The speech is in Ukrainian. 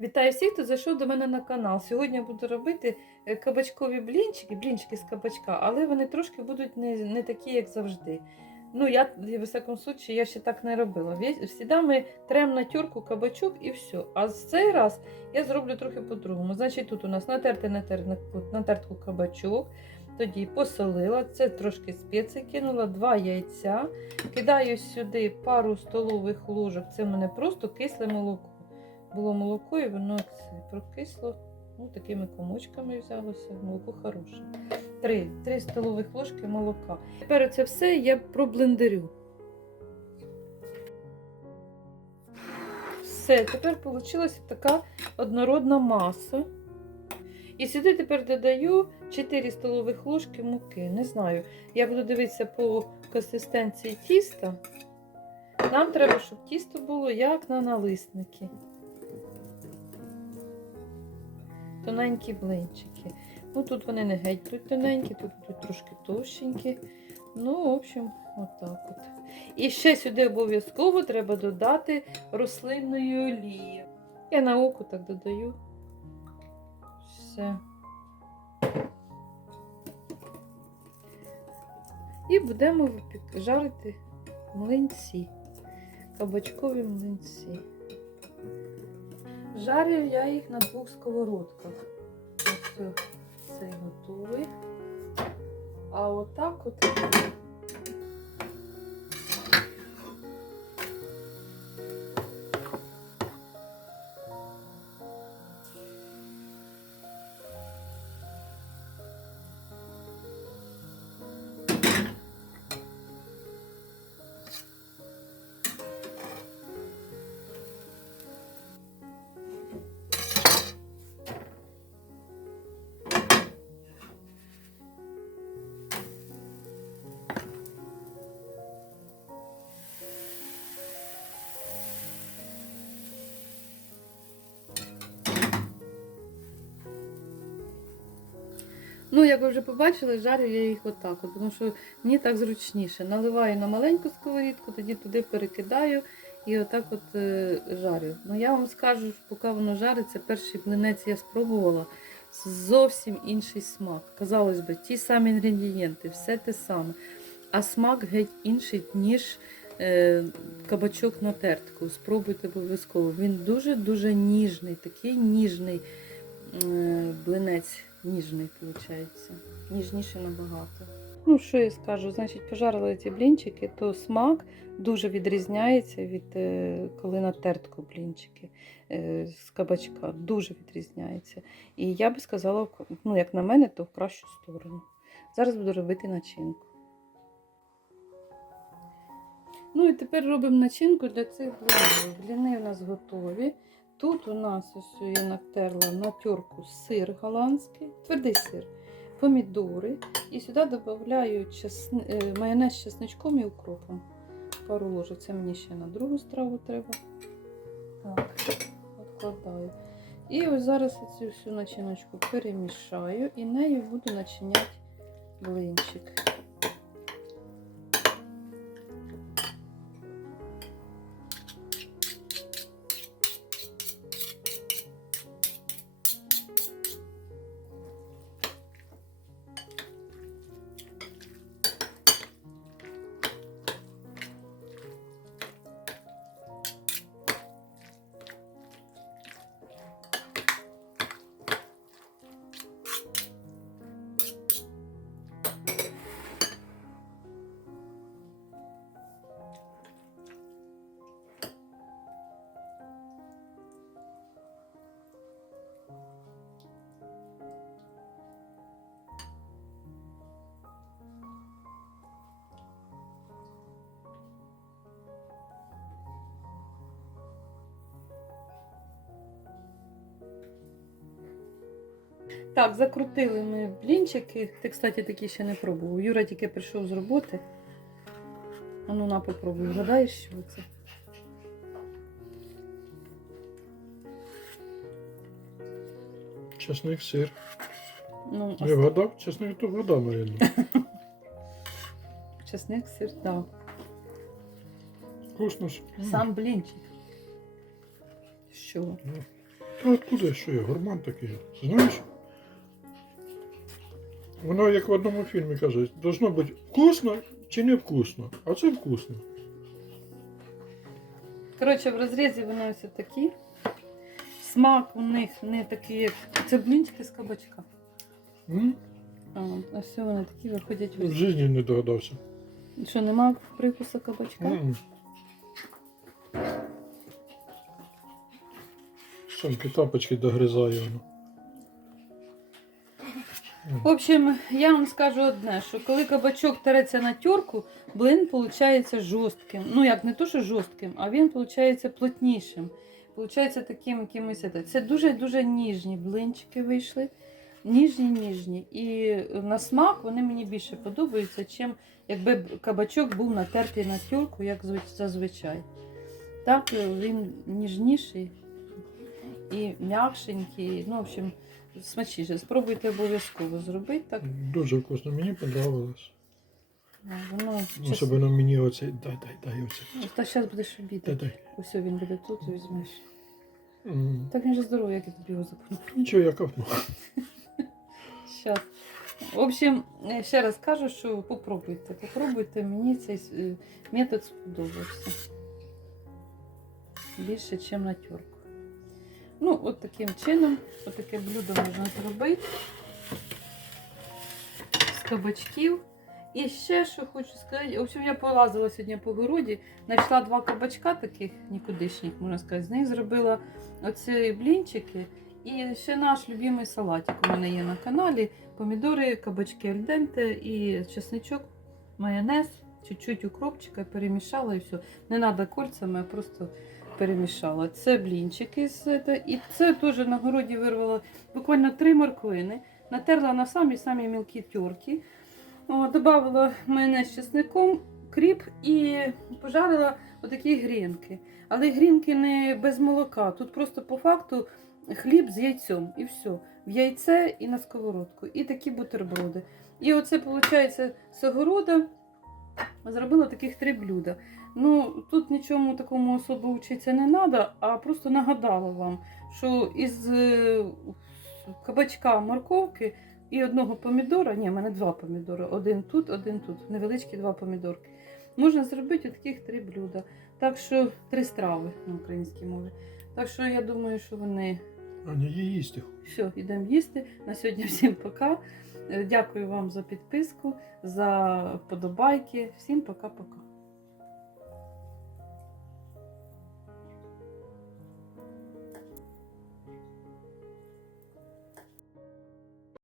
Вітаю всіх, хто зайшов до мене на канал. Сьогодні я буду робити е, кабачкові блінчики, блінчики з кабачка, але вони трошки будуть не, не такі, як завжди. Ну, я, в всякому случаї, я ще так не робила. Всіда ми трем на тюрку кабачок і все. А з цей раз я зроблю трохи по-другому. Значить, тут у нас натерти натер, натертку кабачок, тоді посолила, це трошки спеції кинула, два яйця. Кидаю сюди пару столових ложок, це в мене просто кисле молоко було молоко, і воно це прокисло. Ну, такими комочками взялося. Молоко хороше. Три, три столових ложки молока. Тепер це все я проблендерю. Все, тепер вийшла така однородна маса. І сюди тепер додаю 4 столових ложки муки. Не знаю. Я буду дивитися по консистенції тіста. Нам треба, щоб тісто було як на налисники. Тоненькі блинчики. Ну тут вони не геть будуть тоненькі, тут будуть трошки товщенькі. Ну, в общем, отак от. І ще сюди обов'язково треба додати рослинної олії. Я на око так додаю. Все. І будемо жарити млинці. Кабачкові млинці. Жарю я їх на двох сковородках. Ось цей готовий. А отак от. Ну, як ви вже побачили, жарю я їх отак, от, тому що мені так зручніше. Наливаю на маленьку сковорідку, тоді туди перекидаю і отак от е, жарю. Ну я вам скажу, поки воно жариться, перший блинець я спробувала. Зовсім інший смак. Казалось би, ті самі інгредієнти, все те саме. А смак геть інший, ніж е, кабачок на тертку. Спробуйте обов'язково. Він дуже-дуже ніжний, такий ніжний е, блинець. Ніжний, виходить. Ніжніше набагато. Ну, що я скажу? Значить, пожарили ці блінчики, то смак дуже відрізняється від е, коли на тертку блінчики е, з кабачка. Дуже відрізняється. І я би сказала, ну, як на мене, то в кращу сторону. Зараз буду робити начинку. Ну і тепер робимо начинку для цих блинів. Бліни у нас готові. Тут у нас ось я натерла на терку сир голландський, твердий сир, помідори. І сюди додаю чесни... е, майонез з чесничком і укропом. Пару ложок. Це мені ще на другу страву треба. Так, відкладаю. І ось зараз цю всю начиночку перемішаю і нею буду начиняти блинчик. Так, закрутили ми блінчики. Ти, кстати, такі ще не пробував. Юра тільки прийшов з роботи. А ну на попробуй. Вгадаєш, що це? Чесник, сир. Ну, Я вгадав, чесник то вгадав, наверное. чесник, сир, так. Вкусно ж. Сам блінчик. Що? Ну, Та откуда що я? Гурман такий. Знаєш? Воно як в одному фільмі каже, должно бути вкусно чи не вкусно. А це вкусно. Коротше, в розрізі вони ось такі. Смак у них не такий, як це блінчики з кабачка. М? А, а все вони такі виходять В в житті не догадався. Що, нема прикусу кабачка? М. Сонки тапочки догризає воно. В общем, я вам скажу одне, що коли кабачок тереться на терку, блин виходить жорстким. Ну як не то, що жорстким, а він виходить плотнішим. Получається таким якимось. Це дуже-дуже ніжні блинчики вийшли. Ніжні, ніжні. І на смак вони мені більше подобаються, чим якби кабачок був натертий на тюрку, як зазвичай. Так, е, він ніжніший і м'якшенький. Ну, в общем, смачніше. Спробуйте обов'язково зробити так. Дуже вкусно, мені подобалось. А, Воно. Особливо мені оцей. Дай, дай, дай оцей. Та зараз будеш обідати. дай. Ось він буде тут, і візьмеш. М. Так він же здоровий, як я тобі його запну. Нічого, я капну. Щас. В общем, е, ще раз кажу, що попробуйте. Попробуйте, мені цей е, метод сподобався. Більше, ніж на тюрку. Ну, от таким чином, от блюдо можна зробити з кабачків. І ще що хочу сказати, в общем, я полазила сьогодні по городі, знайшла два кабачка таких нікудишніх, можна сказати. З них зробила оці блінчики. І ще наш любимий салатик у мене є на каналі. Помідори, кабачки альденте і чесничок, майонез, чуть-чуть укропчика, перемішала і все. Не треба кольцями, а просто перемішала. Це блінчики з це, і це теж на городі вирвала буквально три морквини, натерла на самі самі мілкі терки. О, Добавила майонез з чесником, кріп і пожарила отакі грінки. Але грінки не без молока. Тут просто по факту хліб з яйцем і все. В яйце і на сковородку. І такі бутерброди. І оце, виходить, з зробила таких три блюда. Ну, тут нічому такому особо вчитися не треба, а просто нагадала вам, що із е, кабачка морковки і одного помідора, ні, в мене два помідори, один тут, один тут, невеличкі два помідорки. Можна зробити таких три блюда. Так що три страви на українській мові. Так що я думаю, що вони Аня, я їсти. все, йдемо їсти. На сьогодні всім пока. Е, Дякую вам за підписку, за вподобайки. Всім пока-пока.